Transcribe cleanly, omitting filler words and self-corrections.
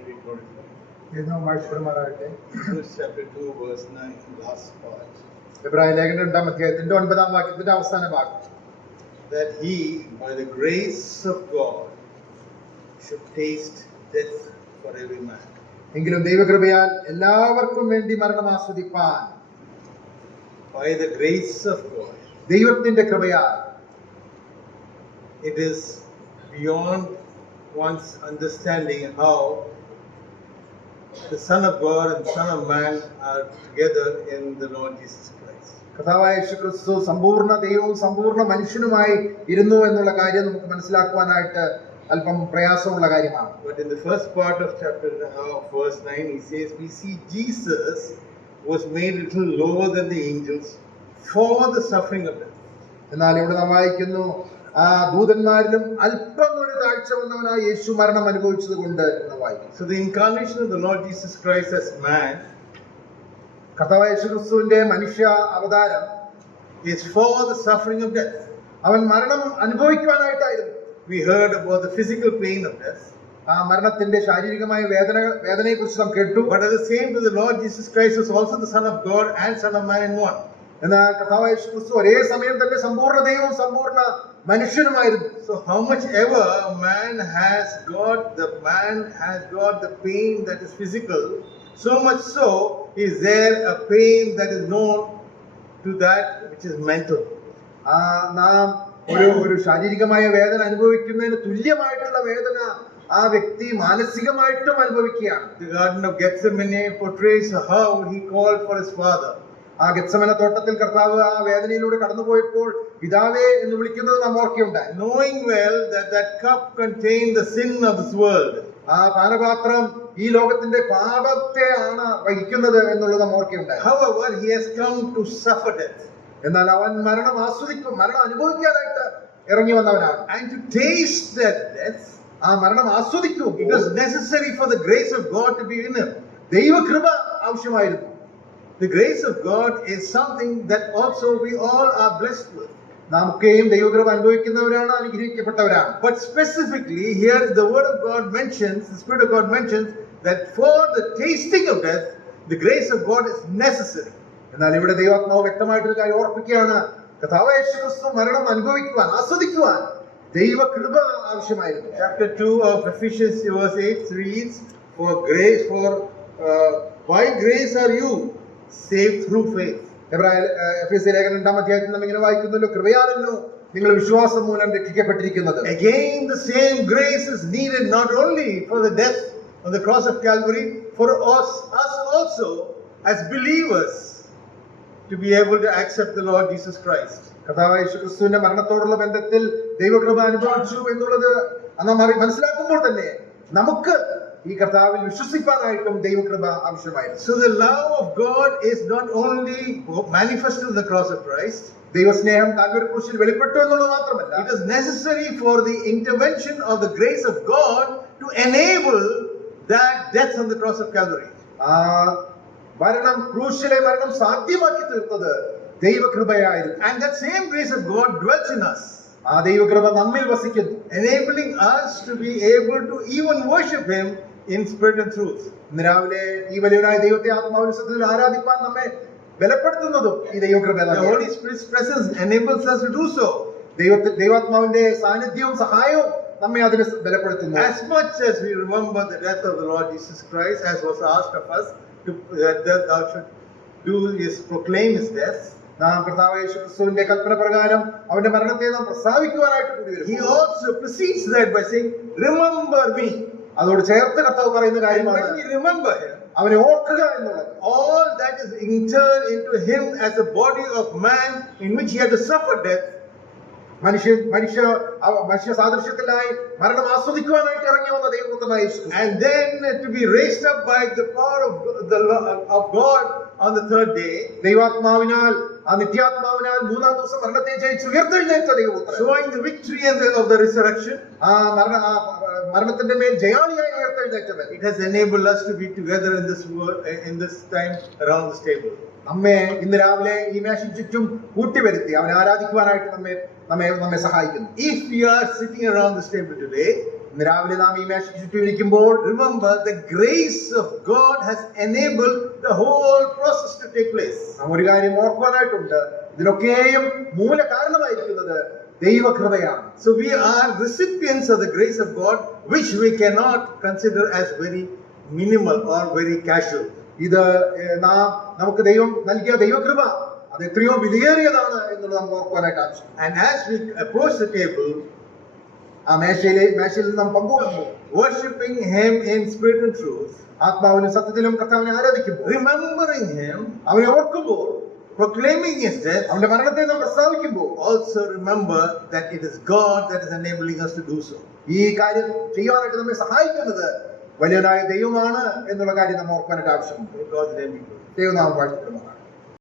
may be glorified. Hebrews chapter 2, verse 9, last part. എബ്രായ ലേഖനം 2-ാം അധ്യായത്തിന്റെ 9-ാം വാക്യത്തിന്റെ അവസാന ഭാഗം. That he, by the grace of God, should taste death for every man. എങ്കിലും ദൈവകൃപയാൽ എല്ലാവർക്കും വേണ്ടി മരണം ആസ്വദിപ്പാൻ. By the grace of God. ദൈവത്തിന്റെ കൃപയാൽ. It is beyond one's understanding how the Son of God and Son of Man are together in the Lord Jesus Christ. കർത്താവായ യേശുക്രിസ്തു സമ്പൂർണ്ണ ദൈവവും സമ്പൂർണ്ണ മനുഷ്യനുമായി ഇരുന്നു എന്നുള്ള കാര്യം നമുക്ക് മനസ്സിലാക്കുവാനായിട്ട് അല്പം പ്രയാസമുള്ള കാര്യമാണ്. But in the first part of chapter verse 9, he says, we see Jesus was made a little lower than the angels for the suffering of death. എന്നാൽ ഇവിടെ നാം വായിക്കുന്നു, ആ ദൂതന്മാരിലും അല്പം ഒരു താഴ്ച വന്നവനായി യേശു മരണം അനുഭവിച്ചത് കൊണ്ട് എന്ന് വായിക്കുന്നു. So the incarnation of the Lord Jesus Christ as man, കർത്താവായ യേശുക്രിസ്തുവിന്റെ മനുഷ്യ അവതാരം, is for the suffering of death. അവൻ മരണം അനുഭവിക്കുവാനായിട്ടായിരുന്നു. We heard about the physical pain of death. ആ മരണത്തിന്റെ ശാരീരികമായ വേദനയെ കുറിച്ച് നാം കേട്ടു. But at the same time, the Lord Jesus Christ was also the Son of God and Son of Man in one. എന്നാൽ കർത്താവായ യേശുക്രിസ്തു ഒരേ സമയം തന്നെ സമ്പൂർണ്ണ ദൈവവും സമ്പൂർണ്ണ മനുഷ്യനുമായിരുന്നു. So how much ever man has got the pain that is physical, so much so is there a pain that is known to that which is mental. നാം ഒരു ശാരീരികമായ വേദന അനുഭവിക്കുന്നതിന് തുല്യമായിട്ടുള്ള വേദന ആ വ്യക്തി മാനസികമായിട്ടും അനുഭവിക്കുകയാണ്. The Garden of Gethsemane portrays how he called for his Father. ആ ഗെത്സമന തോട്ടത്തിൽ കർത്താവ് ആ വേദനയിലൂടെ കടന്നുപോയപ്പോൾ പിതാവേ എന്ന് വിളിക്കുന്നത് നാം ഓർക്കുകയുണ്ടായി. Knowing well that cup contained the sin of this world. ആ പാനപാത്രം ഈ ലോകത്തിന്റെ പാപത്തെ ആണ് വഹിക്കുന്നത് എന്നുള്ളത് നാം ഓർക്കുകയുണ്ടായി. However, he has come to suffer death. എന്നാൽ അവൻ മരണം അനുഭവിക്കാനായിട്ട് ഇറങ്ങി വന്നവനാണ്. And to taste that death, ആ മരണം ആസ്വദിക്കൂ. it was necessary for the grace of God to be in him. ദൈവകൃപ ആവശ്യമായിരുന്നു. The grace of God is something that also we all are blessed with. നാമൊക്കെയും ദൈവകൃപ അനുഭവിക്കുന്നവരാണ്, അനുഗ്രഹിക്കപ്പെട്ടവരാണ്. But specifically here the word of God mentions, the Spirit of God mentions that for the tasting of death, the grace of God is necessary. എന്നാൽ ഇവിടെ ദൈവാത്മാവ് വ്യക്തമായിട്ടൊരു കാര്യം ഓർപ്പിക്കുകയാണ്. കർത്താവായ യേശുക്രിസ്തു മരണം അനുഭവിക്കുവാൻ, ആസ്വദിക്കുവാൻ ദൈവകൃപ ആവശ്യമായിരുന്നു. Chapter 2 of Ephesians verse 8 reads, by grace are you saved through faith. എഫെസ്യ ലേഖനം 2-ാം അധ്യായത്തിൽ നാം ഇങ്ങനെ വായിക്കുന്നല്ലോ, കൃപയാലല്ലോ നിങ്ങൾ വിശ്വാസം മൂലം രക്ഷിക്കപ്പെട്ടിരിക്കുന്നത്. Again the same grace is needed not only for the death on the cross of Calvary, for us also as believers to be able to accept the Lord Jesus Christ. കർത്താവായ യേശുക്രിസ്തുവിന്റെ മരണത്തോടുള്ള ബന്ധത്തിൽ ദൈവകൃപ അനുഭവിച്ചു എന്നുള്ളത് നാം മനസ്സിലാക്കുമ്പോൾ തന്നെ നമുക്ക് ഈ കർത്താവിൽ വിശ്വസിക്കാനായിട്ടും ദൈവകൃപ ആവശ്യമായിരുന്നു. So the love of God is not only manifested in the cross of Christ. ദൈവസ്നേഹം കാൽവരി ക്രൂശിൽ വെളിപ്പെട്ടു എന്നുള്ളത് മാത്രമല്ല, it is necessary for the intervention of the grace of God to enable that death on the cross of Calvary. ക്രൂശിലെ മരണം സാധ്യമാക്കി തീർത്തത് ദൈവകൃപയായിരുന്നു. And that same grace of God dwells in us. ആ ദൈവകൃപ നമ്മിൽ വസിക്കുന്നു, enabling us to be able to even worship him in spirit and truth. ഇന്ന് രാവിലെ ഈ വലിയവനായ ദൈവത്തെ ആത്മാവിലും സത്യത്തിൽ ആരാധിപ്പാൻ നമ്മെ ബലപ്പെടുത്തുന്നതും ഈ ദൈവകൃപയാണ്. The Holy Spirit's presence enables us to do so. ദൈവാത്മാവിന്റെ സാന്നിധ്യവും സഹായവും നമ്മെ അതിനെ ബലപ്പെടുത്തുന്നു. As much as we remember the death of the Lord Jesus Christ, as was asked of us, that thou should do is proclaim his death. നാം കർത്താവായ യേശുക്രിസ്തുവിന്റെ കൽപ്പന പ്രകാരം അവന്റെ മരണത്തെ നാം പ്രസ്താവിക്കുവാനായിട്ട് കൂടി വരും. He also precedes that by saying, remember me. അതോട് ചേർത്ത് കർത്താവ് പറയുന്ന കാര്യമാണ്, when we remember him, അവനെ ഓർക്കുക എന്നുള്ളത്. all that is entered into him as a body of man in which he had to suffer death, മനുഷ്യ സാദൃശ്യത്തിലായി മരണം ആസ്വദിക്കുവാനായിട്ട് ഇറങ്ങി വന്ന ദൈവപുത്രനായ യേശു, and then to be raised up by the power of God on the third day, ദൈവാത്മാവിനാൽ ആ നിത്യാത്മാവിനാൽ മൂന്നാം ദിവസം മരണത്തെ ജയിച്ച് ഉയർത്തെഴുന്നേറ്റ ദൈവപുത്രൻ, showing the victory of the resurrection. മരണത്തിന്റെ മേൽ ജയാളിയായി ഉയർത്തെഴുന്നേറ്റവൻ. It has enabled us to be together in this world, in this time around this table. നമ്മെ ഇന്ന് രാവിലെ ഈ മേശയ്ക്ക് ചുറ്റും കൂട്ടിവരുത്തി അവനെ ആരാധിക്കുവാനായിട്ട് നമ്മെ സഹായിക്കുന്നു. If we are sitting around this table today, ഇന്ന് രാവിലെ നാം ഈ മേശയ്ക്ക് ചുറ്റും ഇരിക്കുമ്പോൾ remember the grace of God has enabled the whole process to take place. നാം ഒരു കാര്യം ഓർക്കുവാനായിട്ടുണ്ട്, ഇതിനൊക്കെയും മൂല കാരണമായിരിക്കുന്നത് ദൈവകൃപയാണ്. So we are recipients of the grace of God, which we cannot consider as very minimal or very casual. ഇത് നമുക്ക് ദൈവം നൽകിയ ദൈവകൃപ അത് എത്രയോ വിലയേറിയതാണ് എന്നുള്ളത് നമുക്ക് ഓർക്കുവാനായിട്ട് ആവശ്യം. And as we approach the table, ആ മേശയിൽ നാം പങ്കുകൊള്ളുമ്പോൾ, worshiping Him in spirit and truth, ആത്മാവിലും സത്യത്തിലും കർത്താവിനെ ആരാധിക്കുമ്പോൾ, remembering Him, അവനെ ഓർക്കുമ്പോൾ, proclaiming His death, അവന്റെ മരണത്തെ നാം പ്രസ്താവിക്കുമ്പോൾ, also remember that it is God that is enabling us to do so. ഈ കാര്യം ചെയ്യാനായിട്ട് നമ്മെ സഹായിക്കുന്നത് വലിയനായ ദൈവമാണ് എന്നുള്ള കാര്യം നാം ഓർക്കാനായിട്ട് ആവശ്യമുണ്ട്. God's name be praised. ദൈവനാമം വാഴ്ത്തപ്പെടുമാറാകട്ടെ.